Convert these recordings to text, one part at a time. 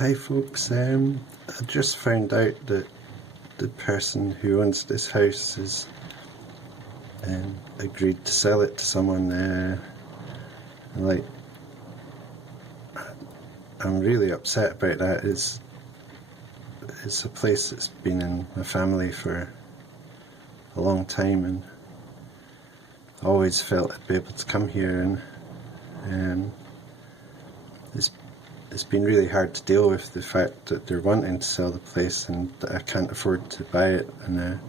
Hi folks, I just found out that the person who owns this house has agreed to sell it to someone. I'm really upset about that. It's a place that's been in my family for a long time, and I always felt I'd be able to come here, and it's been really hard to deal with the fact that they're wanting to sell the place and that I can't afford to buy it. And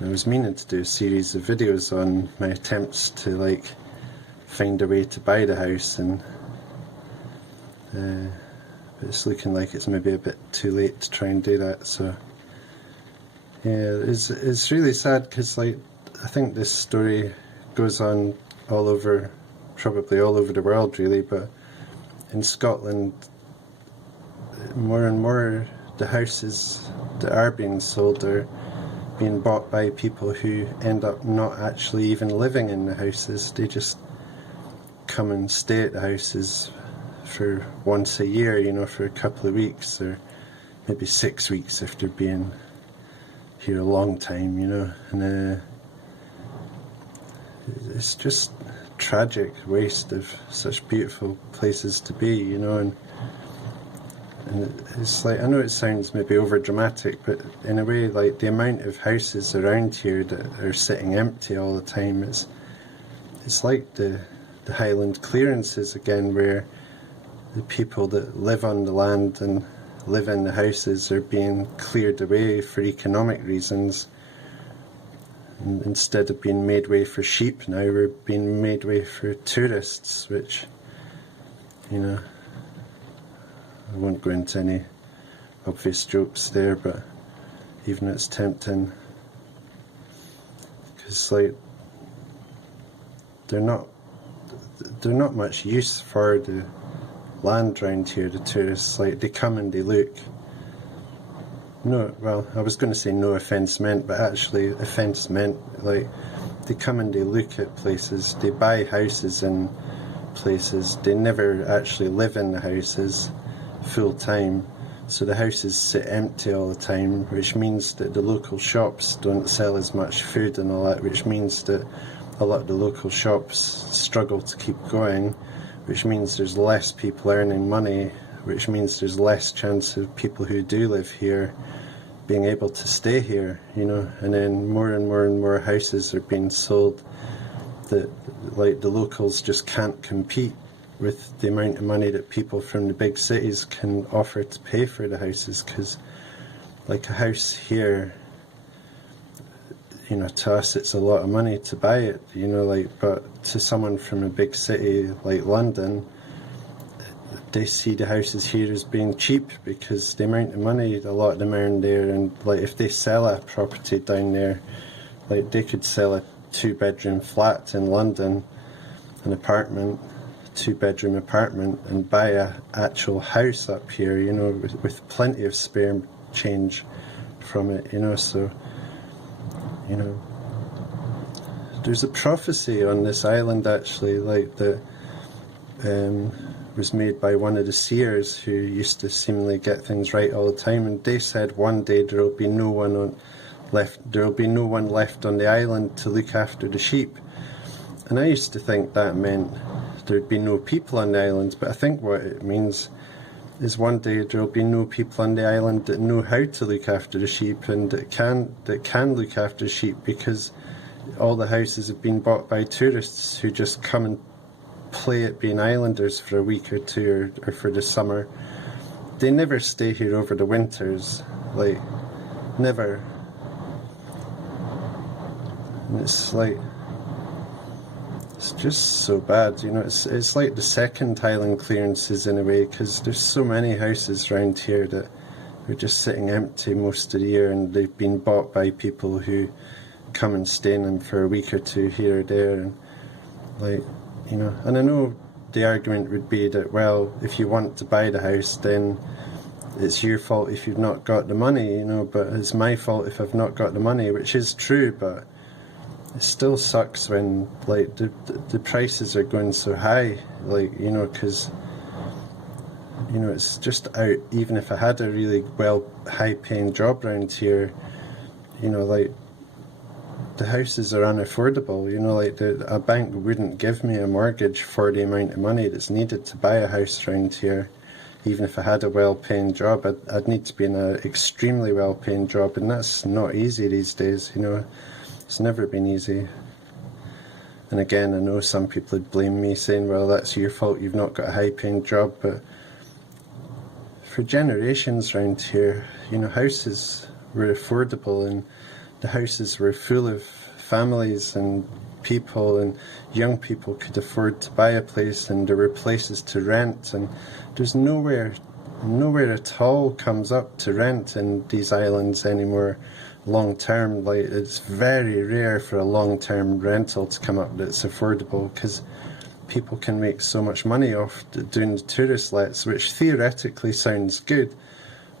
I was meaning to do a series of videos on my attempts to find a way to buy the house, and but it's looking like it's maybe a bit too late to try and do that. So yeah, it's really sad, because I think this story goes on all over, probably all over the world really, but in Scotland more and more the houses that are being sold are being bought by people who end up not actually even living in the houses. They just come and stay at the houses for once a year, for a couple of weeks, or maybe 6 weeks if they're being here a long time, and it's just tragic waste of such beautiful places to be, and it's I know it sounds maybe over dramatic, but in a way, the amount of houses around here that are sitting empty all the time, it's like the Highland clearances again, where the people that live on the land and live in the houses are being cleared away for economic reasons. And instead of being made way for sheep, now we're being made way for tourists, which, I won't go into any obvious jokes there, but even it's tempting, because they're not much use for the land around here, the tourists. They come and they look. No, well, I was going to say no offence meant, but actually offence meant, they come and they look at places, they buy houses in places, they never actually live in the houses full time, so the houses sit empty all the time, which means that the local shops don't sell as much food and all that, which means that a lot of the local shops struggle to keep going, which means there's less people earning money, which means there's less chance of people who do live here being able to stay here, and then more and more and more houses are being sold that the locals just can't compete with the amount of money that people from the big cities can offer to pay for the houses, because a house here, to us it's a lot of money to buy it, but to someone from a big city like London, they see the houses here as being cheap because the amount of money a lot of them earn there, and if they sell a property down there, they could sell a 2-bedroom flat in London, an apartment, 2-bedroom apartment, and buy a actual house up here, with plenty of spare change from it, so there's a prophecy on this island actually, that was made by one of the seers who used to seemingly get things right all the time, and they said one day there will be no one left on the island to look after the sheep. And I used to think that meant there'd be no people on the island, but I think what it means is one day there'll be no people on the island that know how to look after the sheep and that can look after the sheep, because all the houses have been bought by tourists who just come and play at being islanders for a week or two, or for the summer. They never stay here over the winters, never. And it's just so bad, it's like the second Highland clearances in a way, because there's so many houses around here that are just sitting empty most of the year, and they've been bought by people who come and stay in them for a week or two here or there, and and I know the argument would be that, well, if you want to buy the house, then it's your fault if you've not got the money, but it's my fault if I've not got the money, which is true, but it still sucks when the prices are going so high, because you know, it's just out. Even if I had a really high paying job around here, you know, like, the houses are unaffordable, you know, like a bank wouldn't give me a mortgage for the amount of money that's needed to buy a house around here. Even if I had a well-paying job, I'd need to be in an extremely well-paying job, and that's not easy these days, you know. It's never been easy. And again, I know some people would blame me, saying, well, that's your fault, you've not got a high-paying job, but for generations around here, you know, houses were affordable, and the houses were full of families and people, and young people could afford to buy a place, and there were places to rent, and there's nowhere at all comes up to rent in these islands anymore long term. Like, it's very rare for a long-term rental to come up that's affordable, because people can make so much money off doing the tourist lets, which theoretically sounds good,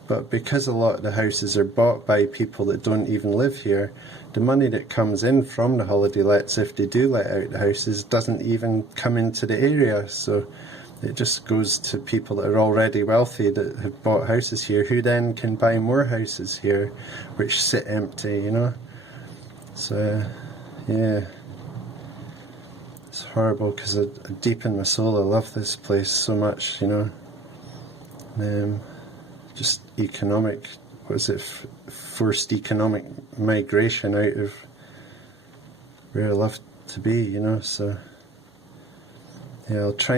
but because a lot of the houses are bought by people that don't even live here, the money that comes in from the holiday lets, if they do let out the houses, doesn't even come into the area. So it just goes to people that are already wealthy that have bought houses here, who then can buy more houses here, which sit empty, you know. So, yeah. It's horrible, because deep in my soul I love this place so much, you know. Just economic, forced economic migration out of where I love to be, you know. So yeah, I'll try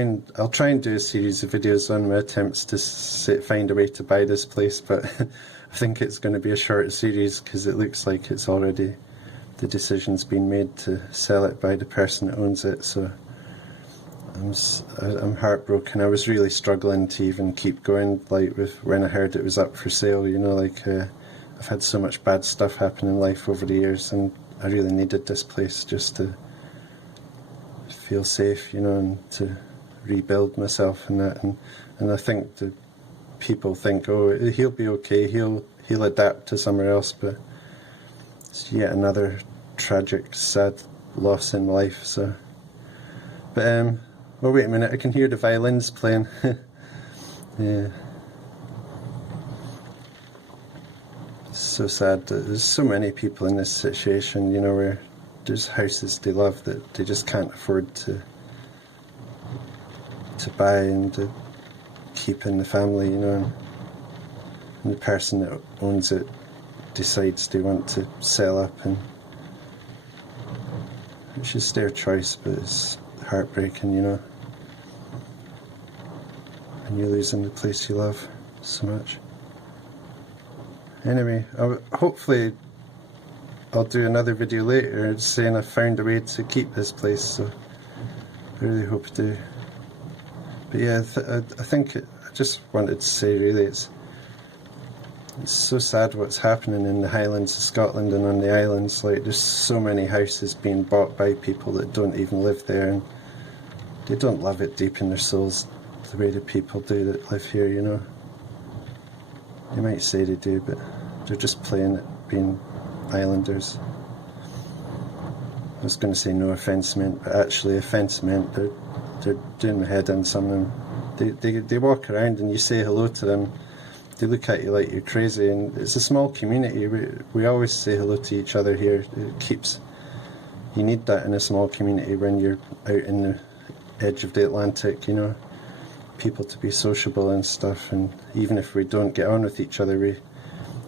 and do a series of videos on my attempts to find a way to buy this place, but I think it's going to be a short series, because it looks like it's already, the decision's been made to sell it by the person that owns it. So I'm heartbroken. I was really struggling to even keep going, like, when I heard it was up for sale, you know, like, I've had so much bad stuff happen in life over the years, and I really needed this place just to feel safe, you know, and to rebuild myself and that, and I think the people think, oh, he'll be okay, he'll adapt to somewhere else, but it's yet another tragic, sad loss in life. So, but oh, wait a minute, I can hear the violins playing. Yeah. It's so sad that there's so many people in this situation, you know, where there's houses they love that they just can't afford to buy and to keep in the family, you know, and the person that owns it decides they want to sell up, and it's just their choice, but it's heartbreaking, you know. And you're losing the place you love so much. Anyway, hopefully I'll do another video later saying I found a way to keep this place, so I really hope I do. But yeah, I think I just wanted to say, really, it's so sad what's happening in the Highlands of Scotland and on the islands. Like, there's so many houses being bought by people that don't even live there, and they don't love it deep in their souls the way the people do that live here, you know. They might say they do, but they're just playing it, being islanders. I was going to say no offence meant, but actually offence meant. They're doing my head in, some of them. They walk around and you say hello to them, they look at you like you're crazy, and it's a small community. We always say hello to each other here. You need that in a small community when you're out in the edge of the Atlantic, you know. People to be sociable and stuff, and even if we don't get on with each other, we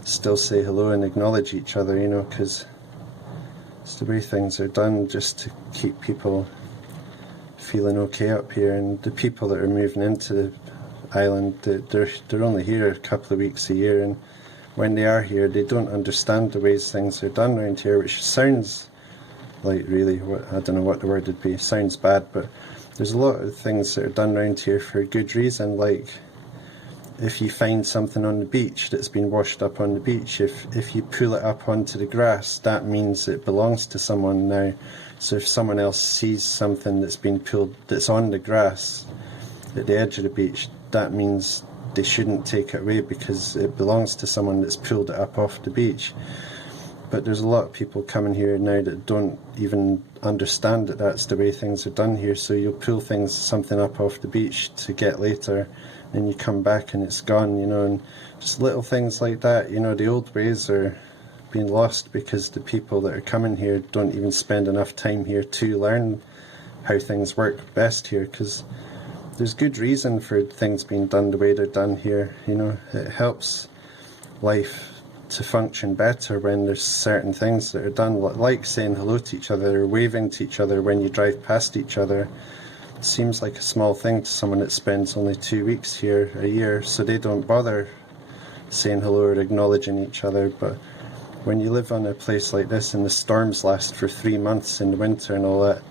still say hello and acknowledge each other, you know, because it's the way things are done, just to keep people feeling okay up here. And the people that are moving into the island, they're only here a couple of weeks a year, and when they are here, they don't understand the ways things are done around here, which sounds like, really, I don't know what the word would be, sounds bad, but there's a lot of things that are done around here for a good reason. Like, if you find something on the beach that's been washed up on the beach, if you pull it up onto the grass, that means it belongs to someone now. So if someone else sees something that's been pulled, that's on the grass at the edge of the beach, that means they shouldn't take it away, because it belongs to someone that's pulled it up off the beach. But there's a lot of people coming here now that don't even understand that that's the way things are done here. So you'll pull something up off the beach to get later and you come back and it's gone, you know, and just little things like that, you know, the old ways are being lost because the people that are coming here don't even spend enough time here to learn how things work best here, because there's good reason for things being done the way they're done here, you know. It helps life to function better when there's certain things that are done, like saying hello to each other or waving to each other when you drive past each other. It seems like a small thing to someone that spends only 2 weeks here a year, so they don't bother saying hello or acknowledging each other. But when you live on a place like this and the storms last for 3 months in the winter and all that,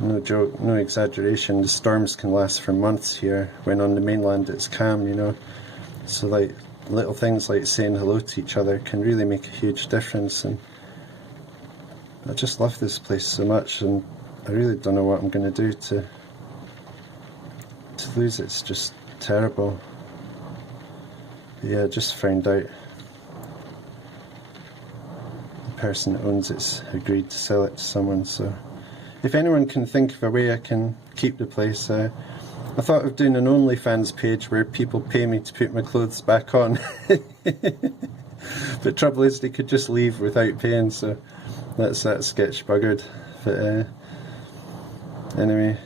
no joke, no exaggeration, the storms can last for months here, when on the mainland it's calm, you know. So like little things like saying hello to each other can really make a huge difference, and I just love this place so much, and I really don't know what I'm going to do to lose it. It's just terrible. But yeah, I just found out the person that owns it's agreed to sell it to someone, so if anyone can think of a way I can keep the place, I thought of doing an OnlyFans page where people pay me to put my clothes back on. But trouble is they could just leave without paying, so that's that sketch buggered. But anyway,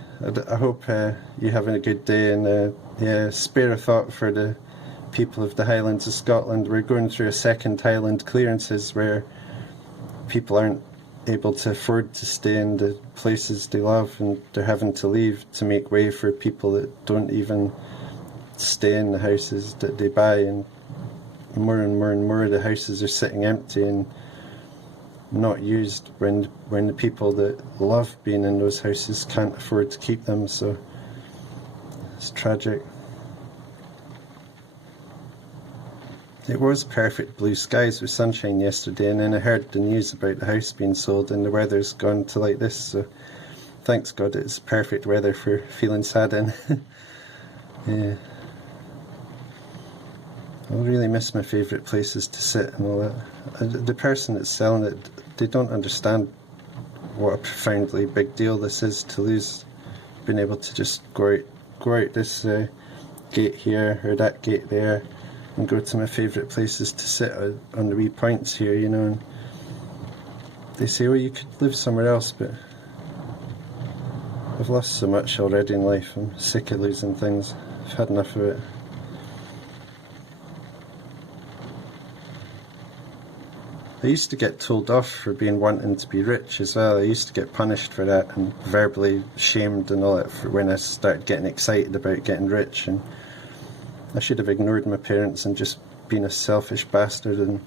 I hope you're having a good day, and yeah, spare a thought for the people of the Highlands of Scotland. We're going through a Second Highland Clearances where people aren't able to afford to stay in the places they love, and they're having to leave to make way for people that don't even stay in the houses that they buy, and more and more and more of the houses are sitting empty and not used when the people that love being in those houses can't afford to keep them. So it's tragic. It was perfect blue skies with sunshine yesterday, and then I heard the news about the house being sold and the weather's gone to like this, so thanks God it's perfect weather for feeling sad in. Yeah. I'll really miss my favourite places to sit and all that. The person that's selling it, they don't understand what a profoundly big deal this is to lose being able to just go out this gate here or that gate there and go to my favourite places to sit on the wee points here, you know. And they say, well, you could live somewhere else, but I've lost so much already in life. I'm sick of losing things. I've had enough of it. I used to get told off for wanting to be rich as well. I used to get punished for that and verbally shamed and all that for when I started getting excited about getting rich, and I should have ignored my parents and just been a selfish bastard and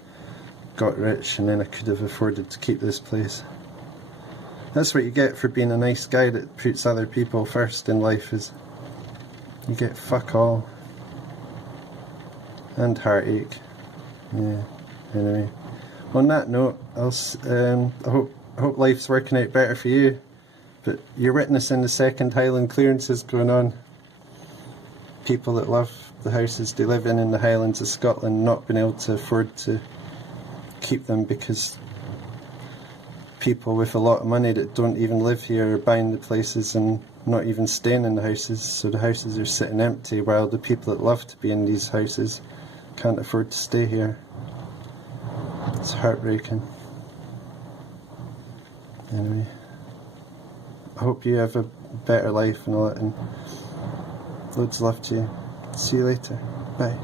got rich, and then I could have afforded to keep this place. That's what you get for being a nice guy that puts other people first in life, is you get fuck all. And heartache. Yeah, anyway. On that note, I hope life's working out better for you, but you're witnessing the Second Highland Clearances going on. People that love the houses they live in the Highlands of Scotland not being able to afford to keep them because people with a lot of money that don't even live here are buying the places and not even staying in the houses, so the houses are sitting empty while the people that love to be in these houses can't afford to stay here. It's heartbreaking. Anyway, I hope you have a better life and all that, and loads of love to you. See you later. Bye.